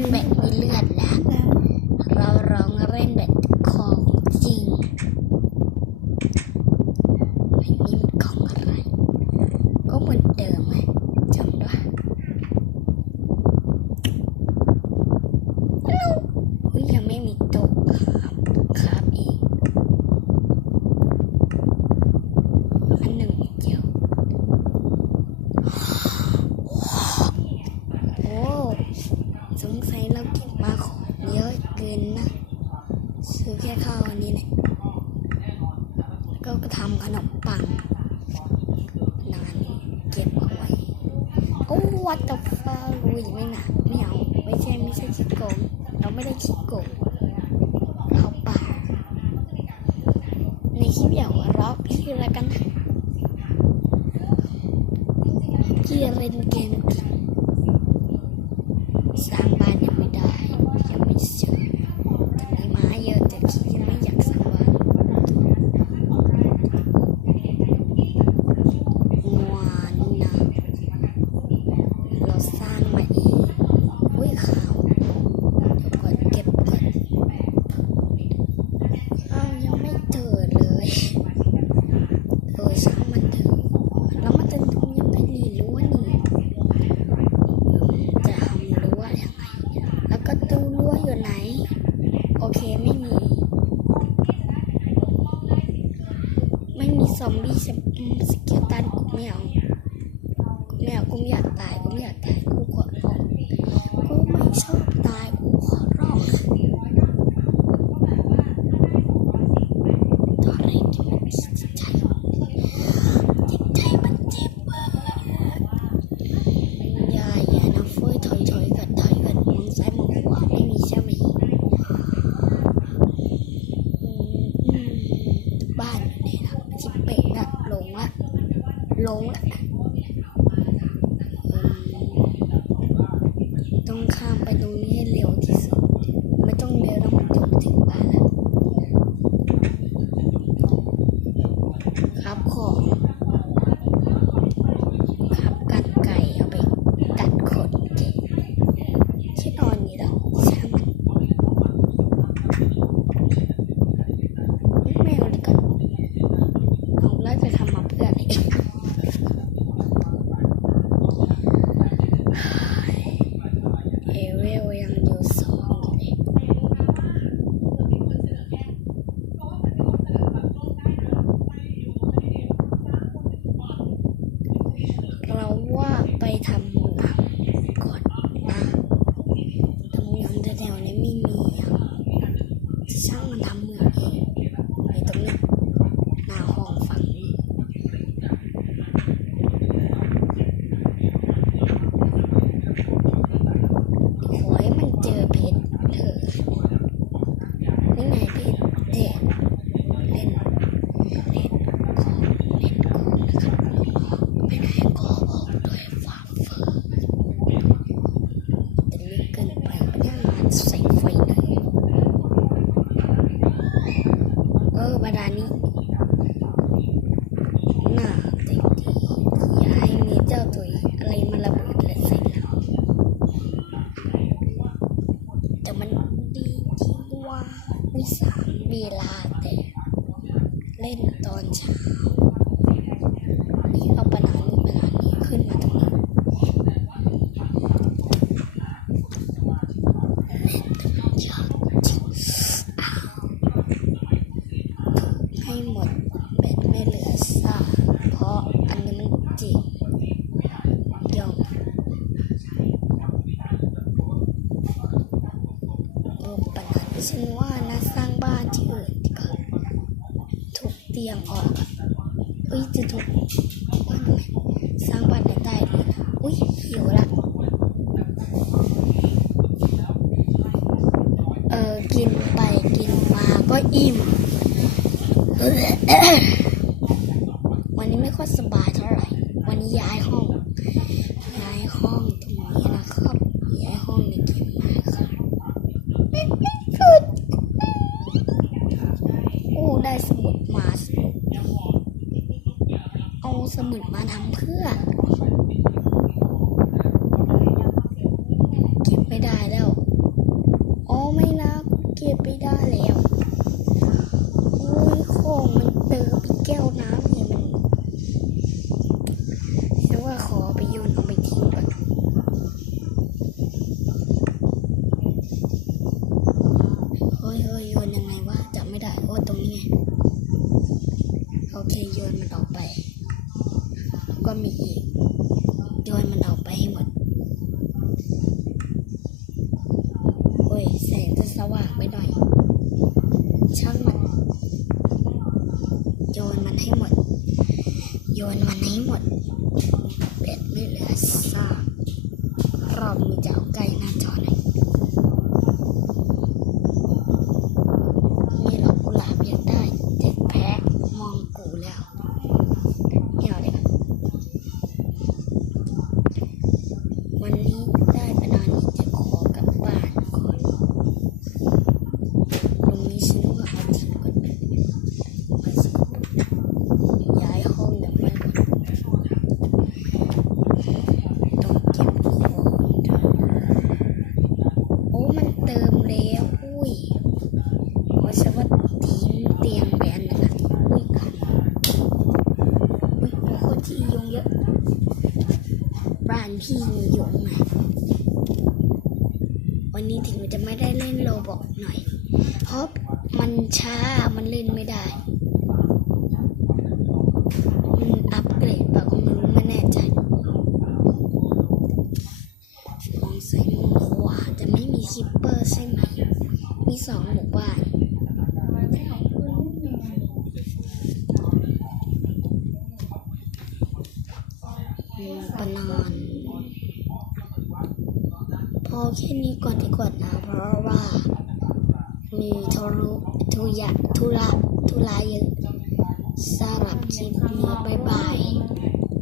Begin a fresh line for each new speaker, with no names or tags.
ล่นแบบมีเลือดแล้ว เราลองเล่นแบบของจริงอันนี้มันของอะไร ก็เหมือนเดิมไหมจำได้อุ๊ยยังไม่มีโต๊ะครับครับอีก อันหนึ่งเดียว โอ้สงสัยเราเก็บมาของเย เกินนะ ซื้อแค่ข้าวอันนี้เนี่ยแล้วก็ทำขนมปังนานเก็บเอาไว้ โอ้วัตถุฟ้าลุยไม่หนาไม่เอาไม่ใช่ไม่ใช่ขี้โกงเราไม่ได้ขี้โกงเราป่าในคลิปอย่าหัวเราะชื่อะไรกันนะที่เล่นเกมสร้างบ้านยังไม่ได้ ยังไม่เจอแต่มีไม้เยอะแต่คิดยังไม่อยากสร้างบ้านงวนนะเราสร้างมาเองอุ้ยขาวเดี๋ยวก่อนเก็บก่อนอ้าวยังไม่เจอเลยเออช่างมันเถอะแล้วมันจะทำยังไงนี่รู้ว่านี่ จะทำรั้วยังไง แล้วก็ตู้รั้วอยู่ไหน โอเคไม่มี ไม่มี ซอมบี้สกิลตันกูไม่เอากูไม่เอากูไม่อยากตายกูไม่อยากตายกูขอร้องกูไม่ชอบตายกูขอร้องตอนแรกที่มันจิตใจจิตใจมันเจ็บมาก อย่าอย่านะเฟ้ยถอยถอยกันถอยกันมองซ้ายมองขวาไม่มีใช่ไหมอืมอืมบ้านอยู่ไหนล่ะชิบเป่งละหลงละห ลงละต้องข้ามไปตรงนี้ให้เร็วที่สุด ไม่ต้องเร็วแล้วมันจบถึงบ้านแล้วครับของ ครับกันไก่เอาไปตัดขนเก่งที่นอนนี่แหละช่างมันไม่เอาดีกว่าเอาแล้วจะทำมาเพื่ออะไรเอเวลยังอยู่สองอยู่เลย เราว่าไปทำเมืองก่อนนะทำเมืองแถวๆนี้ไม่มีอะช่างมันทำเมืองเองในตรงนี้หน้าห้องฝั่งนี้ขอให้มันเจอเพชรเถอะนี่ไงเพชรเด็เล่น เล่นของเล่นของนะครับไม่ได้ขอบอกด้วยความเฟื่อแต่ไม่เกินไปไม่ได้มันใส่ไฟหน่อยเออบาดานี้น่าเต็มทีอย่าให้มีเจ้าตัวอะไรมาระเบิดและใส่เราแต่มันดีที่ว่าวิสามเวลาแต่เล่นตอนเช้า นี่เอาปะนานี้ปะนานี้ขึ้นมาตรงนี้เล่นแต่มันยากจริงอ้าวให้หมดแบตไม่เหลือซากเพราะอันนี้มันจิกยอมโอ้ปะนา ฉันว่านะสร้างบ้านที่อื่นดีกว่าทุกเตียงออกอะอุ้ยจะถูกว่าทำไมสร้างบ้านได้เลยนะอุ้ยหิวละเออกินไปกินมาก็อิ่มวันนี้ไม่ค่อยสบายเท่าไหร่ วันนี้ย้ายห้อง หมือนมาทำเพื่อ เก็บไม่ได้แล้ว อ๋อไม่นะเก็บไม่ได้แล้วอุ้ยของมันเติมแก้วน้ำเนี่ยมันแต่ว่าขอไปโยนเอาไปทิ้งก่อนเฮ้ยเฮ้ยโยนยังไงวะจับไม่ได้โอ้ตรงนี้โอเคโยนมันออกไป็มีอีกโยนมันออกไปให้หมดโอ้ยแสงจะสว่างไปหน่อย ช่างมัน โยนมันให้หมด โยนมันให้หมดเบ็ดไม่เหลือซากรอบมือจะ มแล้วอุ้ยว่าจะว่าทิ้งเตียงแบนนึงอะอุ้ยขันอุ้ยคตรที่ยุงเยอะบ้านพี่มียงไหมวันนี้ถึงจะไม่ได้เล่นโลบอกหน่อยเพราะมันช้ามันเล่นไม่ได้มันอัปเกรดปาก็ไม่รู้ไม่แน่ใจมองซ้ายมองขวาจะไมีคิปเปอร์ใช่ไหม มีสองหมู่บ้านปนอน พอแค่นี้ก่อนดีกว่านะ เพราะว่า มีทุรุทุยะทุระทุลาเยอะสำหรับคลิปนี้บ๊ายบาย